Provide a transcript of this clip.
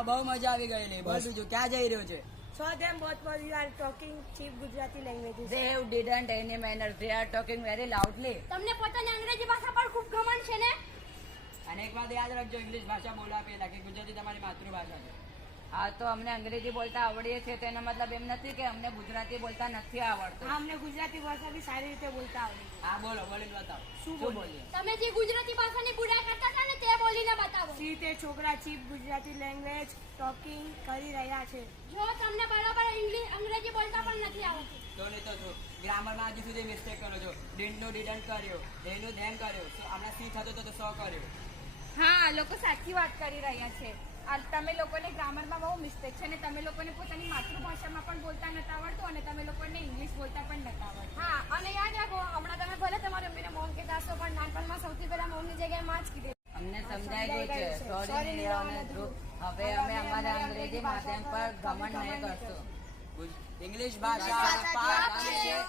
હા બહુ મજા આવી ગયેલી. બોલ બીજું ક્યાં જઈ રહ્યો છે? So them both were you are talking cheap Gujarati languages. They didn't any manner. They are talking very loudly. તમને પોતાની અંગ્રેજી ભાષા પર ખૂબ ઘમંડ છે ને? અને એક વાત યાદ રાખજો ઇંગ્લિશ ભાષા બોલા પેલા કે ગુજરાતી તમારી માતૃભાષા છે. હા તો અમને અંગ્રેજી બોલતા આવડીએ છે તેનો મતલબ એમ નથી કે અમને ગુજરાતી બોલતા નથી આવડતું. હા અમને ગુજરાતી ભાષા બી સારી રીતે બોલતા આવડે હા બોલો બોલીને બતાવો. શું બોલીએ? તમે જે ગુજરાતી ભાષાની બુરાઈ કરતા હતા ને તે બોલીને બતાવો સી તે છોકરા ચીપ ગુજરાતી લેંગ્વેજ ટોકિંગ કરી રહ્યા છે. જો તમને બરાબર ઇંગ્લિશ અંગ્રેજી બોલતા પણ નથી આવડતું. તો નહીં તો શું ગ્રામરમાં હજી સુધી મિસ્ટેક કરો છો. ડીનનું ડીડન્ટ કર્યો. ધેન નો ધેન કર્યો. હમણાં સી થતો તો તો સો કર્યો. હા લોકો સાચી વાત કરી રહ્યા છે. આ તમે લોકોને ગ્રામરમાં બહુ મિસ્ટેક છે અને તમે લોકોને પોતાની માતૃભાષામાં પણ બોલતા નથી આવડતું અને તમે લોકોને ઇંગ્લિશ બોલતા પણ નથી આવડતું હા અને યાદ રાખો હમણાં તમે ભલે તમારી મમ્મીને મોમ કહેતા હશો પણ નાનપણમાં સૌથી પહેલા મોમની જગ્યાએ માં જ કીધે અમને સમજાઈ ગયું નીરવ અને ધ્રુવ હવે અમે અમારા અંગ્રેજી માધ્યમ પર ઘમંડ નહીં કરશું. ઇંગ્લિશ ભાષા અને ભાષા